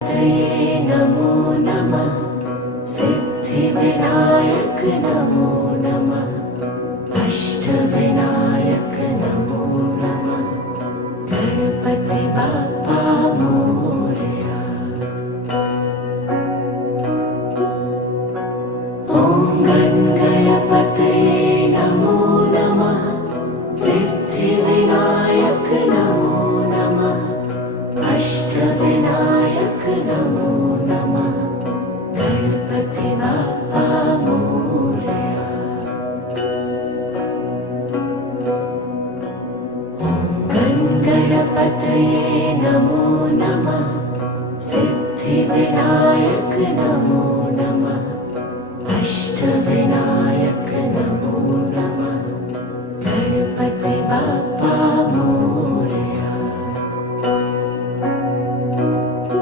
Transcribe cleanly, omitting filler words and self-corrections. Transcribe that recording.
तये नमो नमः। सिद्धिविनायक नमो नमः। अष्टविनायक नमो नमः। गणपति बाप्पा मोरया। ॐ गणपतये नमो नमः। सिद्धिविनायक नमो नमः। अष्टविनायक नमो नमः। गणपति बाप्पा मोरया। ॐ गणपतये नमो नमः। सिद्धिविनायक नमो नमः।